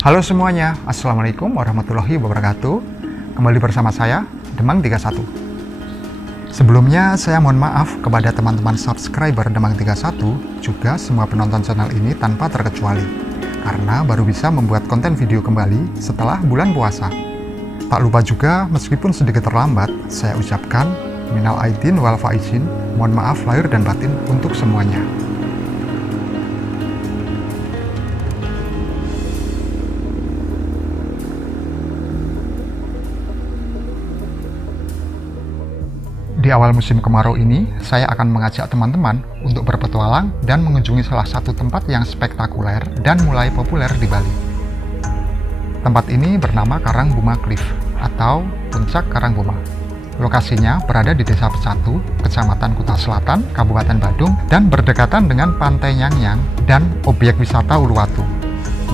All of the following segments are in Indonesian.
Halo semuanya, Assalamualaikum warahmatullahi wabarakatuh. Kembali bersama saya, Demang 31. Sebelumnya, saya mohon maaf kepada teman-teman subscriber Demang 31, juga semua penonton channel ini tanpa terkecuali, karena baru bisa membuat konten video kembali setelah bulan puasa. Tak lupa juga, meskipun sedikit terlambat, saya ucapkan minal aidin wal faizin, mohon maaf lahir dan batin untuk semuanya. Di awal musim kemarau ini, saya akan mengajak teman-teman untuk berpetualang dan mengunjungi salah satu tempat yang spektakuler dan mulai populer di Bali. Tempat ini bernama Karangbuma Cliff atau Puncak Karangbuma. Lokasinya berada di Desa Pecatu, Kecamatan Kuta Selatan, Kabupaten Badung, dan berdekatan dengan Pantai Nyang-Nyang dan objek wisata Uluwatu.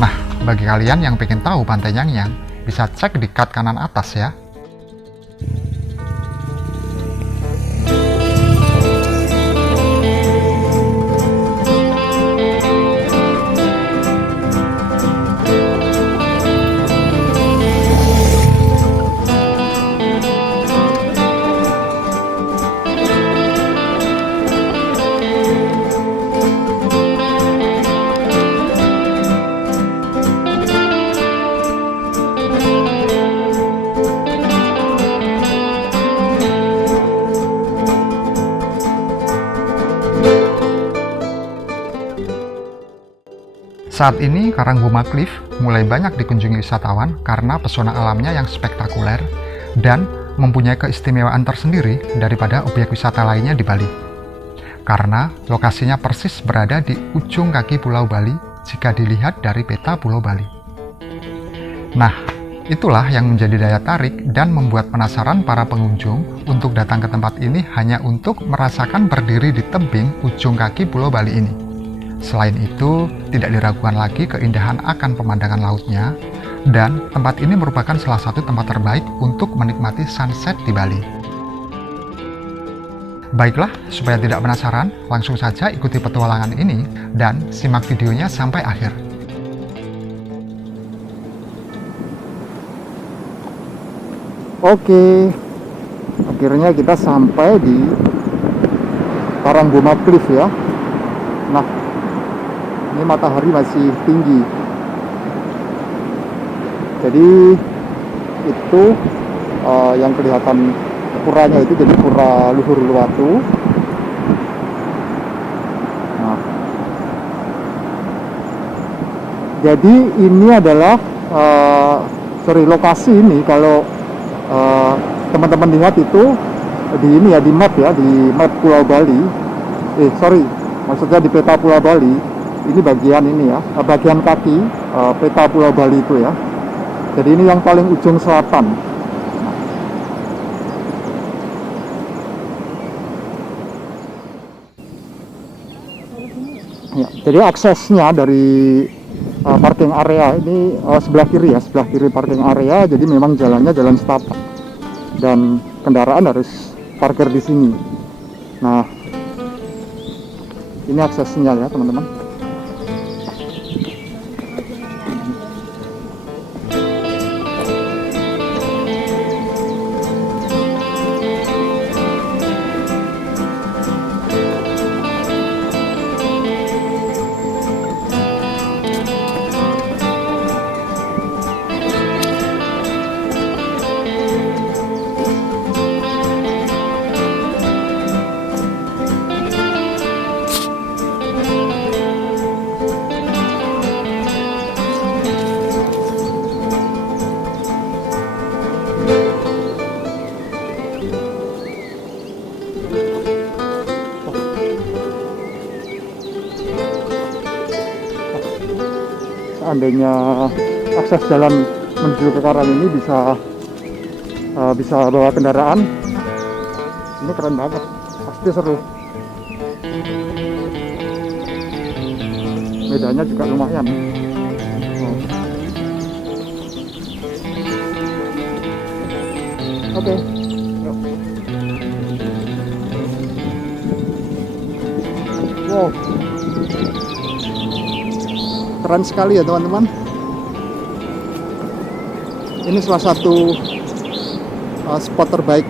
Nah, bagi kalian yang pengen tahu Pantai Nyang-Nyang, bisa cek di cut kanan atas ya. Saat ini Karangbuma Cliff mulai banyak dikunjungi wisatawan karena pesona alamnya yang spektakuler dan mempunyai keistimewaan tersendiri daripada objek wisata lainnya di Bali. Karena lokasinya persis berada di ujung kaki Pulau Bali jika dilihat dari peta Pulau Bali. Nah, itulah yang menjadi daya tarik dan membuat penasaran para pengunjung untuk datang ke tempat ini hanya untuk merasakan berdiri di tebing ujung kaki Pulau Bali ini. Selain itu, tidak diragukan lagi keindahan akan pemandangan lautnya, dan tempat ini merupakan salah satu tempat terbaik untuk menikmati sunset di Bali. Baiklah, supaya tidak penasaran, langsung saja ikuti petualangan ini dan simak videonya sampai akhir. Oke, akhirnya kita sampai di Karangbuma Cliff ya. Nah, ini matahari masih tinggi, jadi itu yang kelihatan puranya itu jadi pura Luhur Uluwatu. Nah, jadi ini adalah lokasi ini kalau teman-teman lihat itu di ini ya, di map ya, di map Pulau Bali. Maksudnya di peta Pulau Bali. Ini bagian ini ya, bagian kaki peta Pulau Bali itu ya. Jadi ini yang paling ujung selatan. Ya, jadi aksesnya dari parking area ini sebelah kiri ya, sebelah kiri parking area. Jadi memang jalannya jalan setapak dan kendaraan harus parkir di sini. Nah, ini aksesnya ya teman-teman. Seandainya akses jalan menuju ke Karang ini bisa bawa kendaraan, ini keren banget, pasti seru. Medannya juga lumayan. Oke. Yuk. Wow, keren sekali ya teman-teman. Ini salah satu spot terbaik,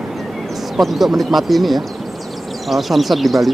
spot untuk menikmati ini ya, sunset di Bali.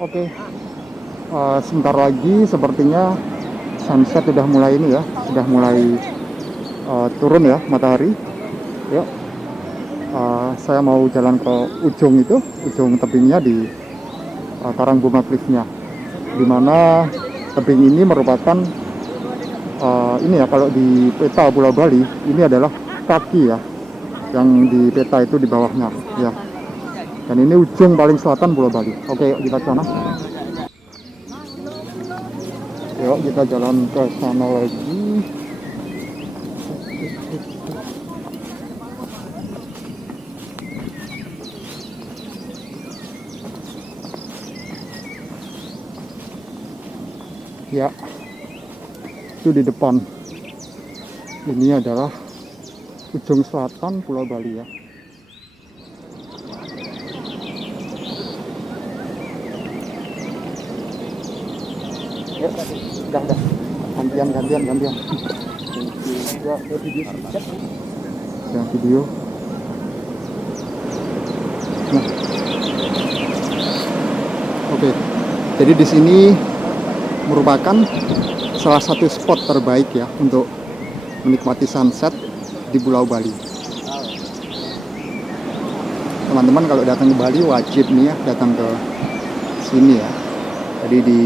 Oke, sebentar lagi sepertinya sunset sudah mulai ini ya, sudah mulai turun ya matahari. Yuk, saya mau jalan ke ujung itu, ujung tebingnya di Karangbuma Cliff-nya, dimana tebing ini merupakan ini ya, kalau di peta Pulau Bali ini adalah kaki ya, yang di peta itu di bawahnya ya. Dan ini ujung paling selatan Pulau Bali. Oke, yuk kita ke sana. Yuk kita jalan ke sana lagi. Ya, itu di depan. Ini adalah ujung selatan Pulau Bali ya. Yuk, udah. Gantian. Ya, video. Nah, oke. Jadi di sini merupakan salah satu spot terbaik ya untuk menikmati sunset di Pulau Bali. Teman-teman kalau datang ke Bali wajib nih ya datang ke sini ya. Jadi di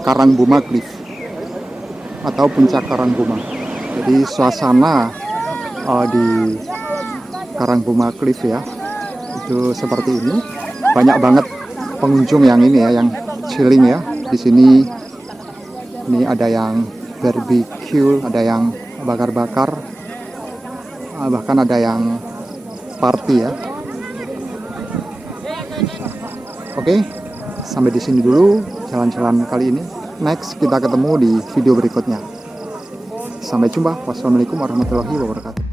Karangbuma Cliff atau puncak Karangbuma. Jadi suasana di Karangbuma Cliff ya itu seperti ini. Banyak banget pengunjung yang ini ya, yang chilling ya di sini. Ini ada yang barbecue, ada yang bakar-bakar, bahkan ada yang party ya. Oke, sampai di sini dulu jalan-jalan kali ini. Next kita ketemu di video berikutnya. Sampai jumpa. Wassalamualaikum warahmatullahi wabarakatuh.